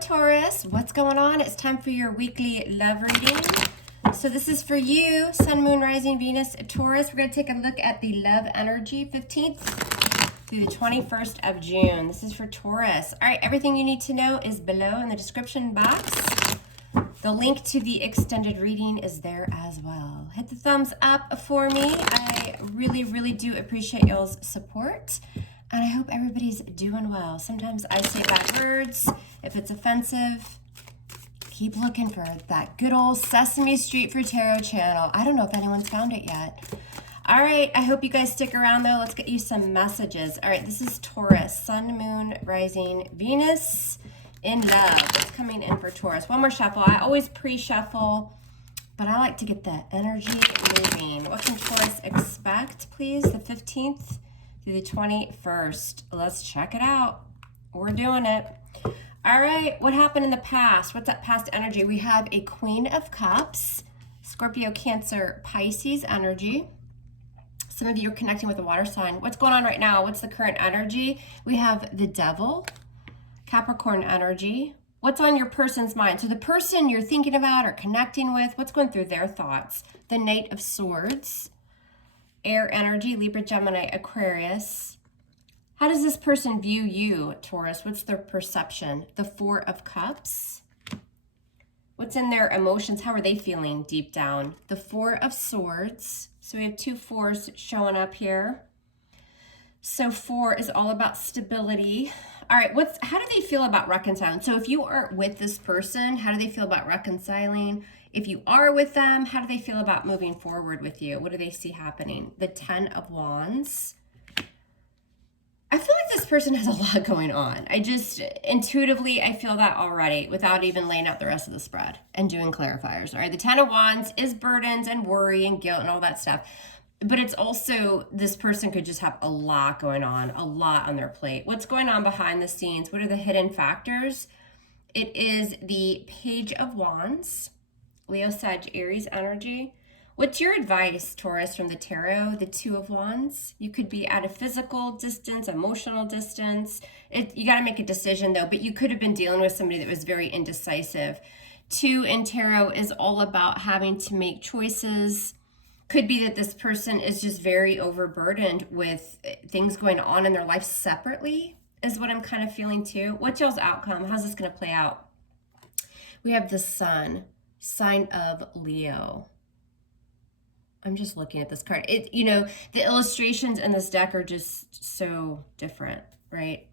Taurus, what's going on? It's time for your weekly love reading. So this is for you, Sun, Moon, Rising, Venus, Taurus. We're going to take a look at the love energy 15th through the 21st of June. This is for Taurus. All right, everything you need to know is below in the description box. The link to the extended reading is there as well. Hit the thumbs up for me. I really do appreciate y'all's support. And I hope everybody's doing well. Sometimes I say bad words. If it's offensive, keep looking for that good old Sesame Street for Tarot channel. I don't know if anyone's found it yet. All right, I hope you guys stick around though. Let's get you some messages. All right, this is Taurus, Sun, Moon, Rising, Venus in love. What's coming in for Taurus? One more shuffle. I always pre-shuffle, but I like to get the energy moving. What can Taurus expect, please? The 15th through the 21st. Let's check it out. We're doing it. All right, what happened in the past? What's that past energy? We have a Queen of Cups, Scorpio, Cancer, Pisces energy. Some of you are connecting with a water sign. What's going on right now? What's the current energy? We have the Devil, Capricorn energy. What's on your person's mind? So the person you're thinking about or connecting with, what's going through their thoughts? The Knight of Swords, air energy, Libra, Gemini, Aquarius. How does this person view you, Taurus? What's their perception? The Four of Cups. What's in their emotions? How are they feeling deep down? The Four of Swords. So we have two fours showing up here. So 4 is all about stability. All right, how do they feel about reconciling? So if you aren't with this person, how do they feel about reconciling? If you are with them, how do they feel about moving forward with you? What do they see happening? The 10 of Wands. I feel like this person has a lot going on. Intuitively, I feel that already without even laying out the rest of the spread and doing clarifiers. All right, the 10 of Wands is burdens and worry and guilt and all that stuff. But it's also, this person could just have a lot going on, a lot on their plate. What's going on behind the scenes? What are the hidden factors? It is the Page of Wands, Leo, Sag, Aries energy. What's your advice, Taurus, from the tarot? The Two of Wands. You could be at a physical distance, emotional distance. You got to make a decision, though, but you could have been dealing with somebody that was very indecisive. 2 in tarot is all about having to make choices. Could be that this person is just very overburdened with things going on in their life separately, is what I'm kind of feeling too. What's y'all's outcome? How's this going to play out? We have the Sun, sign of Leo. I'm just looking at this card. The illustrations in this deck are just so different, right?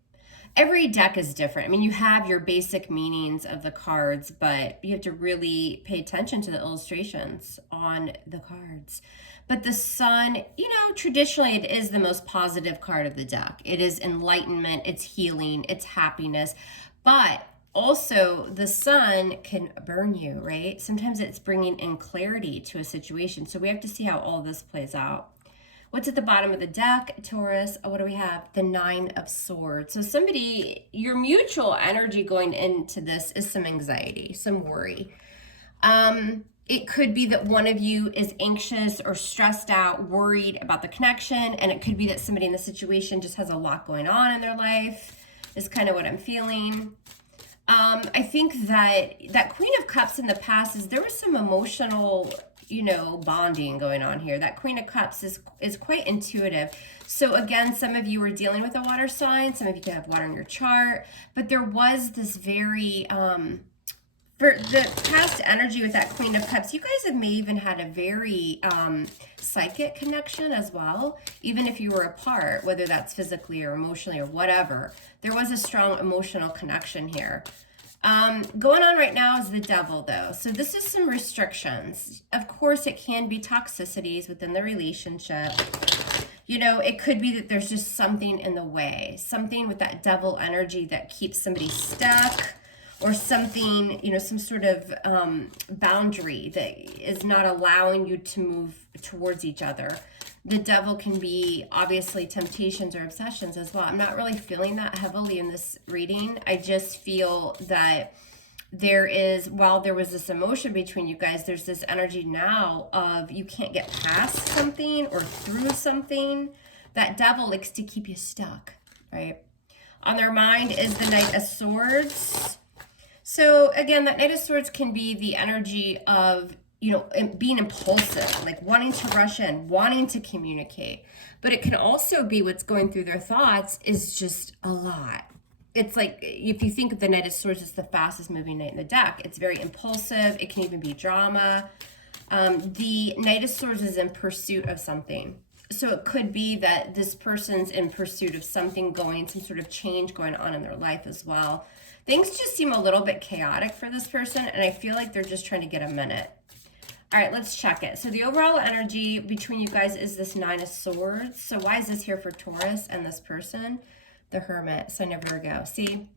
Every deck is different. I mean, you have your basic meanings of the cards, but you have to really pay attention to the illustrations on the cards. But the Sun, traditionally it is the most positive card of the deck. It is enlightenment, it's healing, it's happiness. But also the Sun can burn you, right? Sometimes it's bringing in clarity to a situation. So we have to see how all this plays out. What's at the bottom of the deck, Taurus? What do we have? The 9 of Swords. So your mutual energy going into this is some anxiety, some worry. It could be that one of you is anxious or stressed out, worried about the connection, and it could be that somebody in the situation just has a lot going on in their life, is kind of what I'm feeling. I think that Queen of Cups in the past there was some emotional bonding going on here. That Queen of Cups is quite intuitive. So again, some of you were dealing with a water sign, some of you could have water in your chart, but there was this very, for the past energy with that Queen of Cups, you guys may even had a very psychic connection as well, even if you were apart, whether that's physically or emotionally or whatever. There was a strong emotional connection here. Going on right now is the Devil, though. So this is some restrictions. Of course, it can be toxicities within the relationship. It could be that there's just something in the way, something with that Devil energy that keeps somebody stuck, or something, some sort of boundary that is not allowing you to move towards each other. The Devil can be obviously temptations or obsessions as well. I'm not really feeling that heavily in this reading. I just feel that while there was this emotion between you guys, there's this energy now of you can't get past something or through something. That Devil likes to keep you stuck, right? On their mind is the Knight of Swords. So again, that Knight of Swords can be the energy of, you know, being impulsive, like wanting to rush in, wanting to communicate. But it can also be what's going through their thoughts is just a lot. It's like, if you think of the Knight of Swords as the fastest moving knight in the deck, it's very impulsive. It can even be drama. The Knight of Swords is in pursuit of something. So it could be that this person's in pursuit of something going, some sort of change going on in their life as well. Things just seem a little bit chaotic for this person, and I feel like they're just trying to get a minute. All right, let's check it. So the overall energy between you guys is this Nine of Swords. So why is this here for Taurus and this person? The Hermit, sign of Virgo. See,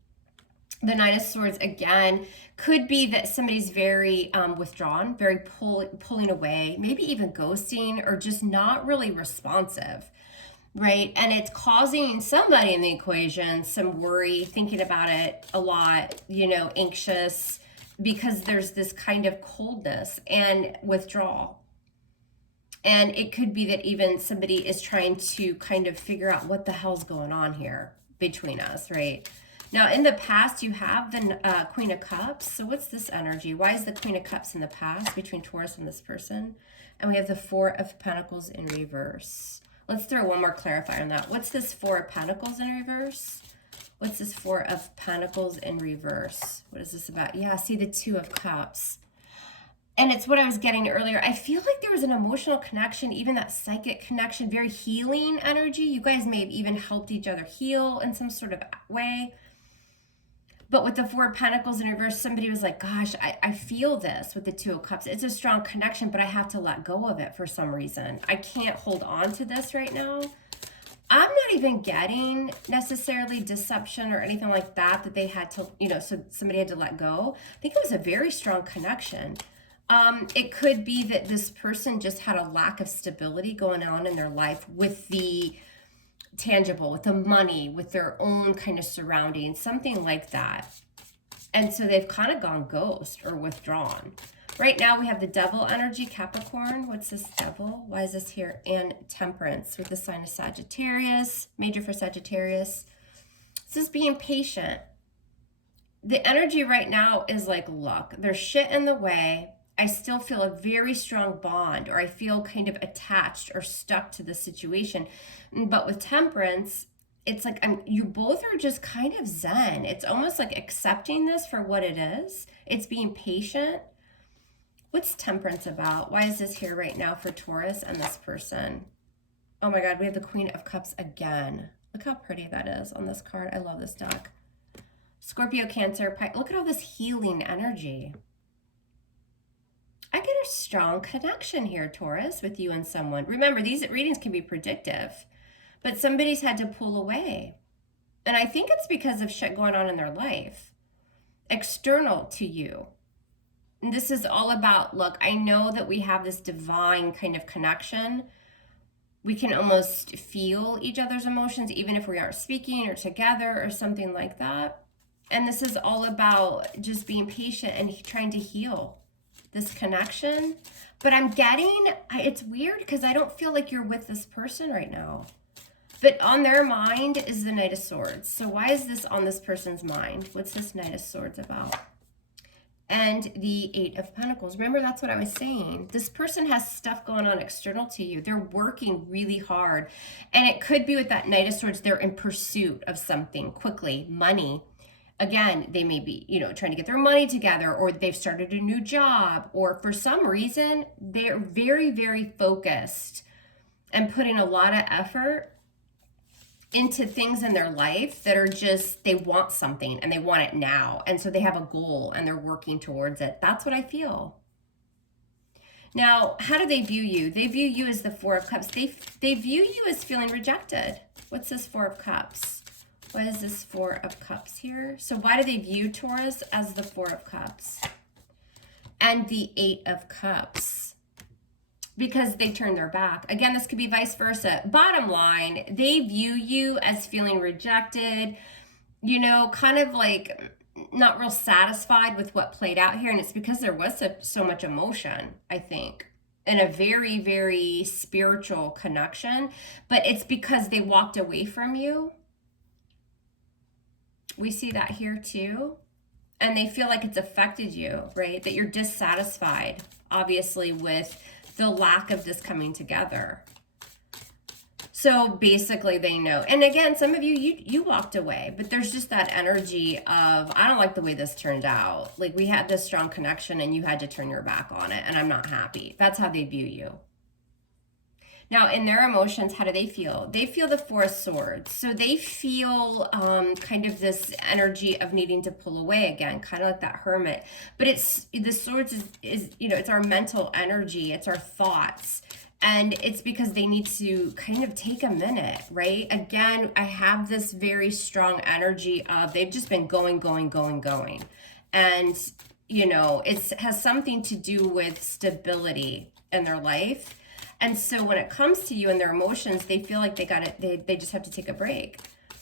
the Nine of Swords, again, could be that somebody's very withdrawn, very pulling away, maybe even ghosting, or just not really responsive, right? And it's causing somebody in the equation some worry, thinking about it a lot, you know, anxious, because there's this kind of coldness and withdrawal. And it could be that even somebody is trying to kind of figure out what the hell's going on here between us, right? Now, in the past, you have the Queen of Cups. So what's this energy? Why is the Queen of Cups in the past between Taurus and this person? And we have the Four of Pentacles in reverse. Let's throw one more clarifier on that. What's this Four of Pentacles in reverse? What's this Four of Pentacles in reverse? What is this about? Yeah, see the Two of Cups. And it's what I was getting earlier. I feel like there was an emotional connection, even that psychic connection, very healing energy. You guys may have even helped each other heal in some sort of way. But with the Four of Pentacles in reverse, somebody was like, gosh, I feel this with the Two of Cups. It's a strong connection, but I have to let go of it for some reason. I can't hold on to this right now. I'm not even getting necessarily deception or anything like that, that they had to, you know, so somebody had to let go. I think it was a very strong connection. It could be that this person just had a lack of stability going on in their life with the tangible, with the money, with their own kind of surroundings, something like that. And so they've kind of gone ghost or withdrawn. Right now we have the Devil energy, Capricorn. What's this Devil? Why is this here? And Temperance with the sign of Sagittarius, major for Sagittarius. This is being patient. The energy right now is like, look, there's shit in the way. I still feel a very strong bond, or I feel kind of attached or stuck to the situation. But with Temperance, it's like you both are just kind of zen. It's almost like accepting this for what it is. It's being patient. What's Temperance about? Why is this here right now for Taurus and this person? Oh my God, we have the Queen of Cups again. Look how pretty that is on this card. I love this deck. Scorpio, Cancer, look at all this healing energy. I get a strong connection here, Taurus, with you and someone. Remember, these readings can be predictive, but somebody's had to pull away. And I think it's because of shit going on in their life, external to you. And this is all about, look, I know that we have this divine kind of connection. We can almost feel each other's emotions, even if we aren't speaking or together or something like that. And this is all about just being patient and trying to heal this connection. But I'm getting, it's weird because I don't feel like you're with this person right now. But on their mind is the Knight of Swords. So why is this on this person's mind? What's this Knight of Swords about? And the Eight of Pentacles. Remember, that's what I was saying. This person has stuff going on external to you. They're working really hard. And it could be with that Knight of Swords, they're in pursuit of something quickly, money. Again, they may be, you know, trying to get their money together, or they've started a new job, or for some reason, they're very, very focused and putting a lot of effort into things in their life that are just, they want something and they want it now. And so they have a goal and they're working towards it. That's what I feel. Now, how do they view you? They view you as the Four of Cups. They view you as feeling rejected. What's this Four of Cups? What is this Four of Cups here? So why do they view Taurus as the Four of Cups? And the Eight of Cups? Because they turn their back. Again, this could be vice versa. Bottom line, they view you as feeling rejected, you know, kind of like not real satisfied with what played out here. And it's because there was so much emotion, I think, and a very, very spiritual connection. But it's because they walked away from you. We see that here too. and they feel like it's affected you, right? That you're dissatisfied, obviously, with the lack of this coming together. So basically they know. And again, some of you walked away, but there's just that energy of, I don't like the way this turned out. Like we had this strong connection and you had to turn your back on it and I'm not happy. That's how they view you. Now, in their emotions, how do they feel? They feel the Four of Swords. So they feel kind of this energy of needing to pull away again, kind of like that hermit. But it's the Swords is it's our mental energy. It's our thoughts. And it's because they need to kind of take a minute, right? Again, I have this very strong energy of they've just been going. And, it has something to do with stability in their life. And so when it comes to you and their emotions, they feel like they just have to take a break.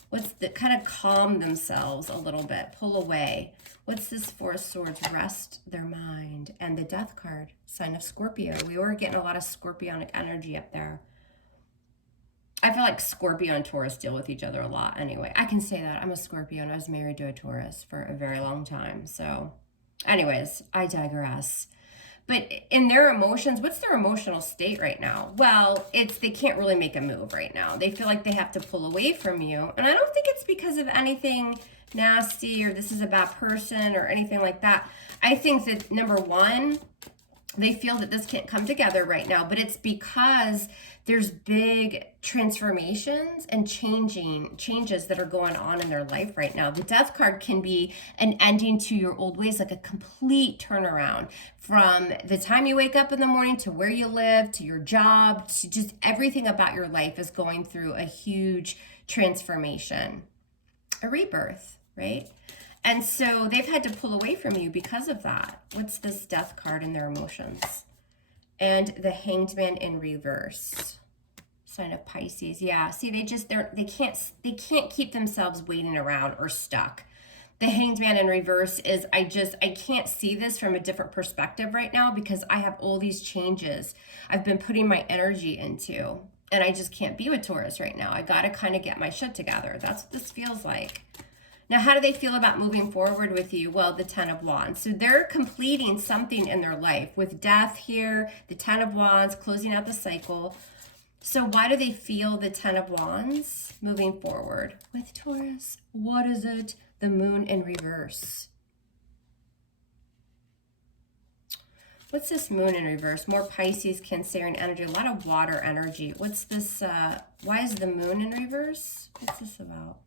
What's the kind of calm themselves a little bit, pull away. What's this Four of Swords? Rest their mind. And the Death card, sign of Scorpio. We were getting a lot of scorpionic energy up there. I feel like Scorpio and Taurus deal with each other a lot anyway. I can say that. I'm a Scorpio and I was married to a Taurus for a very long time. So anyways, I digress. But in their emotions, what's their emotional state right now? Well, they can't really make a move right now. They feel like they have to pull away from you. And I don't think it's because of anything nasty or this is a bad person or anything like that. I think that number one, they feel that this can't come together right now, but it's because there's big transformations and changes that are going on in their life right now. The Death card can be an ending to your old ways, like a complete turnaround from the time you wake up in the morning to where you live, to your job, to just everything about your life is going through a huge transformation, a rebirth, right? And so they've had to pull away from you because of that. What's this Death card in their emotions? And the Hanged Man in reverse. Sign of Pisces. Yeah, see, they can't keep themselves waiting around or stuck. The Hanged Man in reverse is I can't see this from a different perspective right now because I have all these changes I've been putting my energy into. And I just can't be with Taurus right now. I got to kind of get my shit together. That's what this feels like. Now, how do they feel about moving forward with you? Well, the Ten of Wands. So they're completing something in their life with death here, the Ten of Wands, closing out the cycle. So why do they feel the Ten of Wands moving forward with Taurus? What is it? The Moon in reverse. What's this Moon in reverse? More Pisces, Cancerian energy, a lot of water energy. What's this? Why is the Moon in reverse? What's this about?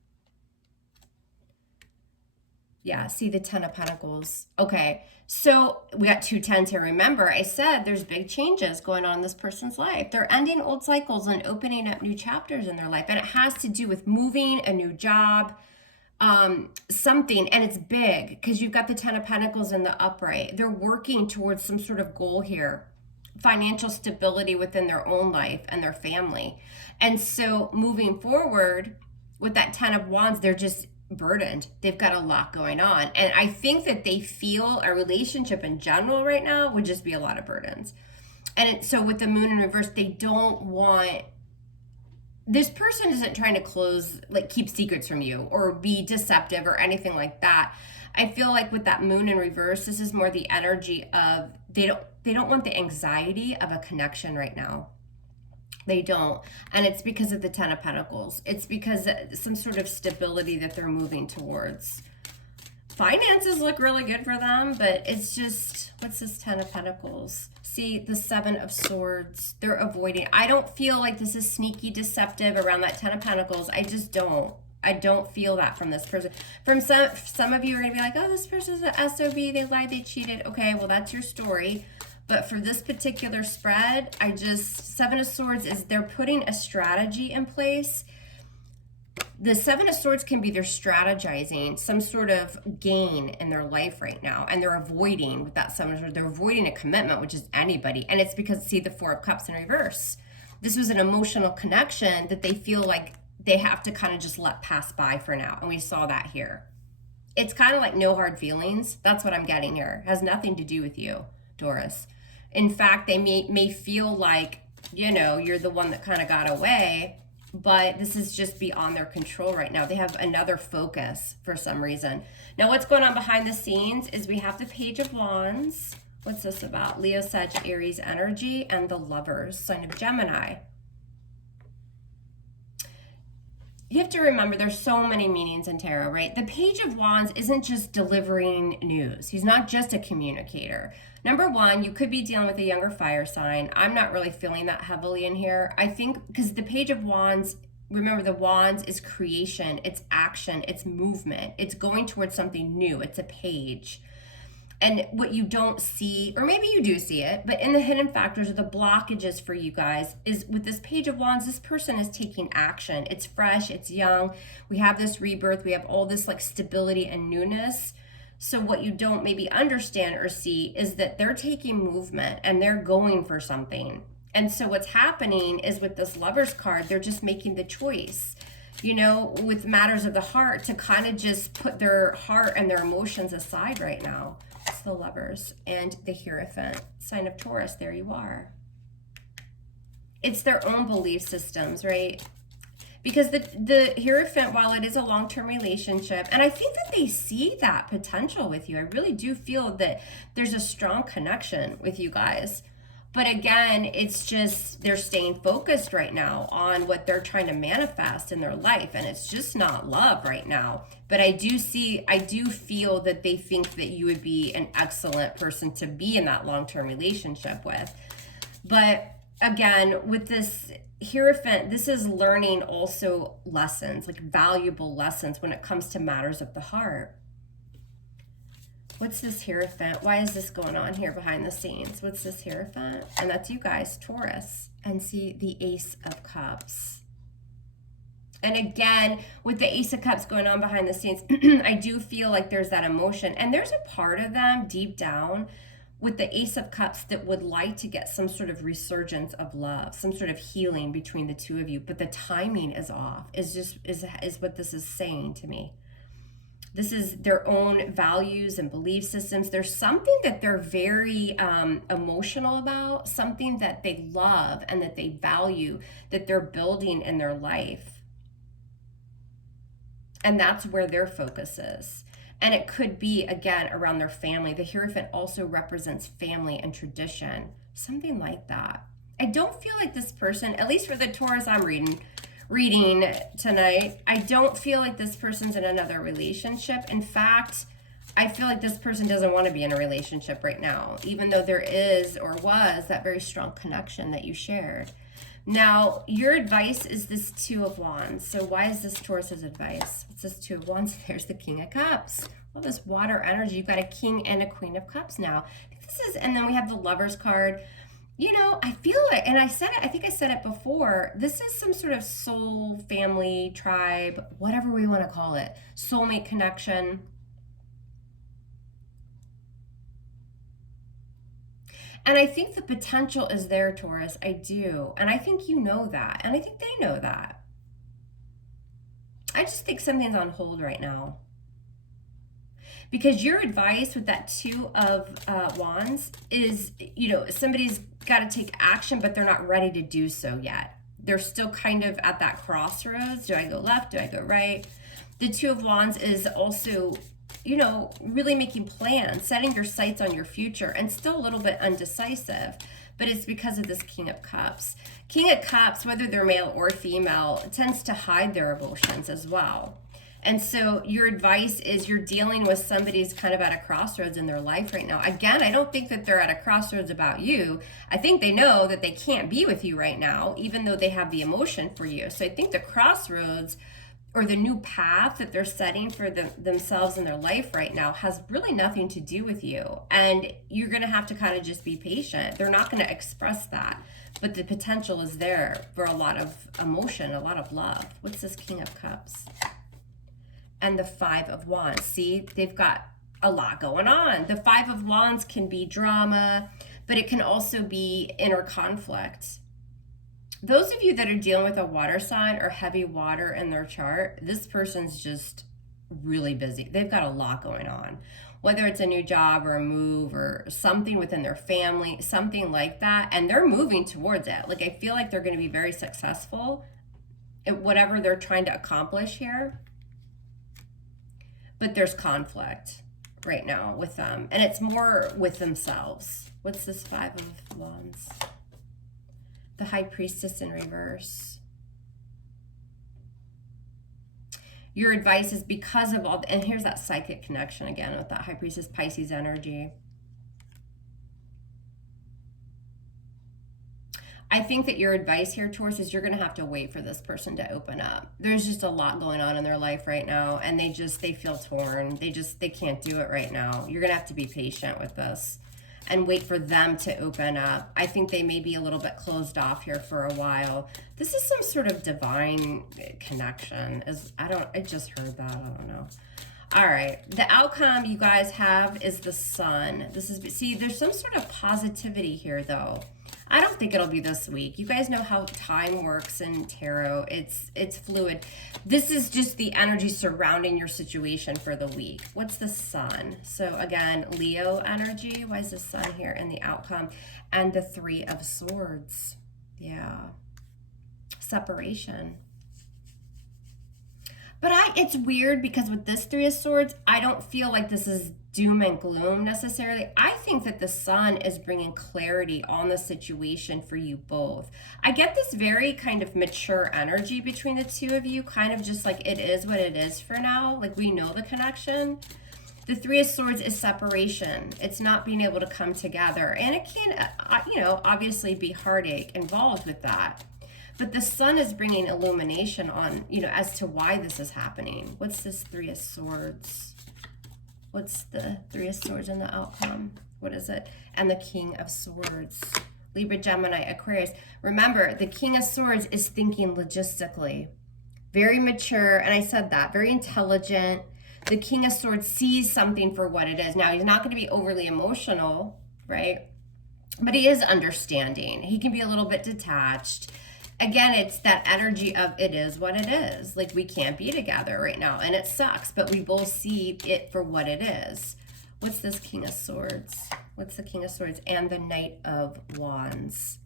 Yeah, see the Ten of Pentacles. Okay, so we got two tens here. Remember, I said there's big changes going on in this person's life. They're ending old cycles and opening up new chapters in their life. And it has to do with moving, a new job, something. And it's big because you've got the Ten of Pentacles in the upright. They're working towards some sort of goal here. Financial stability within their own life and their family. And so moving forward with that Ten of Wands, they're just burdened. They've got a lot going on. And I think that they feel a relationship in general right now would just be a lot of burdens. And so with the Moon in reverse, they don't want, this person isn't trying to keep secrets from you or be deceptive or anything like that. I feel like with that Moon in reverse, this is more the energy of they don't want the anxiety of a connection right now. They don't. And it's because of the Ten of Pentacles. It's because some sort of stability that they're moving towards. Finances look really good for them, but it's just, what's this Ten of Pentacles? See, the Seven of Swords. They're avoiding. I don't feel like this is sneaky, deceptive around that Ten of Pentacles. I just don't. I don't feel that from this person. From some of you are going to be like, oh, this person's an SOB. They lied, they cheated. Okay, well, that's your story. But for this particular spread, Seven of Swords is they're putting a strategy in place. The Seven of Swords can be they're strategizing some sort of gain in their life right now. And they're avoiding, with that Seven of Swords, they're avoiding a commitment, which is anybody. And it's because, see, the Four of Cups in reverse. This was an emotional connection that they feel like they have to kind of just let pass by for now. And we saw that here. It's kind of like no hard feelings. That's what I'm getting here. It has nothing to do with you, Taurus. In fact, they may feel like, you're the one that kind of got away, but this is just beyond their control right now. They have another focus for some reason. Now, what's going on behind the scenes is we have the Page of Wands. What's this about? Leo, Sag, Aries energy, and the Lovers, sign of Gemini. You have to remember there's so many meanings in tarot, right? The Page of Wands isn't just delivering news. He's not just a communicator. Number one, you could be dealing with a younger fire sign. I'm not really feeling that heavily in here. I think because the Page of Wands, remember the Wands is creation, it's action, it's movement. It's going towards something new. It's a page. And what you don't see, or maybe you do see it, but in the hidden factors or the blockages for you guys is with this Page of Wands, this person is taking action. It's fresh, it's young. We have this rebirth. We have all this like stability and newness. So what you don't maybe understand or see is that they're taking movement and they're going for something. And so what's happening is with this Lovers card, they're just making the choice, you know, with matters of the heart to kind of just put their heart and their emotions aside right now. It's the Lovers and the Hierophant, sign of Taurus. There you are. It's their own belief systems, right? Because the Hierophant, while it is a long-term relationship, and I think that they see that potential with you. I really do feel that there's a strong connection with you guys. But again, it's just they're staying focused right now on what they're trying to manifest in their life. And it's just not love right now. But I do feel that they think that you would be an excellent person to be in that long-term relationship with. But again, with this Hierophant, this is learning also lessons, like valuable lessons when it comes to matters of the heart. What's this Hierophant? Why is this going on here behind the scenes? What's this Hierophant? And that's you guys, Taurus. And see the Ace of Cups. And again, with the Ace of Cups going on behind the scenes, I do feel like there's that emotion. And there's a part of them deep down with the Ace of Cups that would like to get some sort of resurgence of love, some sort of healing between the two of you. But the timing is off, is what this is saying to me. This is their own values and belief systems. There's something that they're very emotional about, something that they love and that they value, that they're building in their life. And that's where their focus is. And it could be, again, around their family. The Hierophant also represents family and tradition, something like that. I don't feel like this person, at least for the Taurus I'm reading tonight, I don't feel like this person's in another relationship. In fact, I feel like this person doesn't want to be in a relationship right now, even though there is or was that very strong connection that you shared. Now, your advice is this Two of Wands. So why is this Taurus's advice? It's this Two of Wands. There's the King of Cups. All this water energy. You've got a King and a Queen of Cups now. And then we have the Lovers card. You know, I feel like, and I think I said it before, this is some sort of soul, family, tribe, whatever we want to call it, soulmate connection. And I think the potential is there, Taurus. I do. And I think you know that. And I think they know that. I just think something's on hold right now. Because your advice with that Two of Wands is, you know, somebody's got to take action, but they're not ready to do so yet. They're still kind of at that crossroads. Do I go left? Do I go right? The Two of Wands is also, you know, really making plans, setting your sights on your future, and still a little bit undecisive. But it's because of this King of Cups. King of Cups, whether they're male or female, tends to hide their emotions as well. And so your advice is you're dealing with somebody who's kind of at a crossroads in their life right now. Again, I don't think that they're at a crossroads about you. I think they know that they can't be with you right now, even though they have the emotion for you. So I think the crossroads or the new path that they're setting for themselves in their life right now has really nothing to do with you. And you're going to have to kind of just be patient. They're not going to express that. But the potential is there for a lot of emotion, a lot of love. What's this King of Cups? And the Five of Wands. See, they've got a lot going on. The Five of Wands can be drama, but it can also be inner conflict. Those of you that are dealing with a water sign or heavy water in their chart, this person's just really busy. They've got a lot going on. Whether it's a new job or a move or something within their family, something like that, and they're moving towards it. Like, I feel like they're going to be very successful. whatever they're trying to accomplish here. But there's conflict right now with them. And it's more with themselves. What's this 5 of Wands? The High Priestess in reverse. Your advice is because of all, and here's that psychic connection again with that High Priestess Pisces energy. I think that your advice here, Taurus, is you're going to have to wait for this person to open up. There's just a lot going on in their life right now, and they feel torn. They can't do it right now. You're going to have to be patient with this and wait for them to open up. I think they may be a little bit closed off here for a while. This is some sort of divine connection. I just heard that. I don't know. All right, the outcome you guys have is the Sun. See, there's some sort of positivity here, though. I don't think it'll be this week. You guys know how time works in tarot. It's fluid. This is just the energy surrounding your situation for the week. What's the Sun? So again, Leo energy. Why is the Sun here in the outcome? And the 3 of Swords. Yeah. Separation. But it's weird because with this 3 of Swords, I don't feel like this is doom and gloom necessarily. I think that the Sun is bringing clarity on the situation for you both. I get this very kind of mature energy between the two of you, kind of just like it is what it is for now. Like we know the connection. The 3 of Swords is separation. It's not being able to come together. And it can, obviously be heartache involved with that. But the Sun is bringing illumination on, as to why this is happening. What's this 3 of Swords? What's the 3 of Swords in the outcome? What is it? And the King of Swords. Libra, Gemini, Aquarius. Remember, the King of Swords is thinking logistically. Very mature, and I said that, very intelligent. The King of Swords sees something for what it is. Now, he's not going to be overly emotional, right? But he is understanding. He can be a little bit detached. Again, it's that energy of it is what it is. Like we can't be together right now and it sucks, but we both see it for what it is. What's this King of Swords? What's the King of Swords? And the Knight of Wands.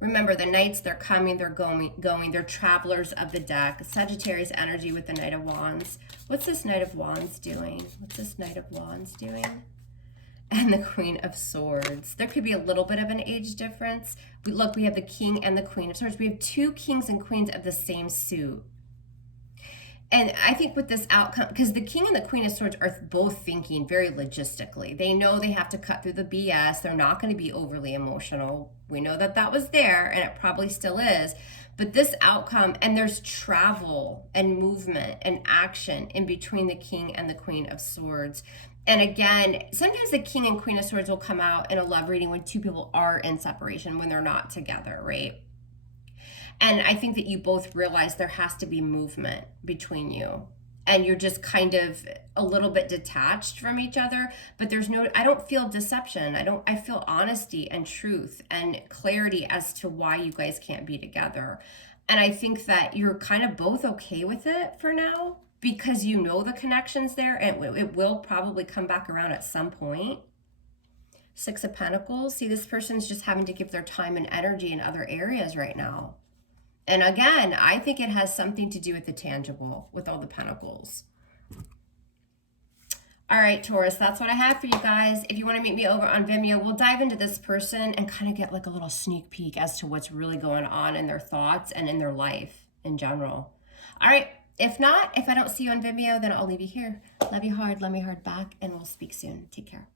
Remember, the Knights, they're coming, they're going. They're travelers of the deck. Sagittarius energy with the Knight of Wands. What's this Knight of Wands doing? What's this Knight of Wands doing? And the Queen of Swords. There could be a little bit of an age difference. Look, we have the King and the Queen of Swords. We have 2 kings and queens of the same suit. And I think with this outcome, because the King and the Queen of Swords are both thinking very logistically. They know they have to cut through the BS. They're not going to be overly emotional. We know that that was there, and it probably still is. But this outcome, and there's travel and movement and action in between the King and the Queen of Swords. And again, sometimes the King and Queen of Swords will come out in a love reading when 2 people are in separation, when they're not together, right? And I think that you both realize there has to be movement between you. And you're just kind of a little bit detached from each other, but I don't feel deception. I feel honesty and truth and clarity as to why you guys can't be together. And I think that you're kind of both okay with it for now, because you know the connection's there, and it will probably come back around at some point. 6 of Pentacles. See, this person's just having to give their time and energy in other areas right now. And again, I think it has something to do with the tangible, with all the Pentacles. All right, Taurus, that's what I have for you guys. If you want to meet me over on Vimeo, we'll dive into this person and kind of get like a little sneak peek as to what's really going on in their thoughts and in their life in general. All right. If not, if I don't see you on Vimeo, then I'll leave you here. Love you hard, love me hard back, and we'll speak soon. Take care.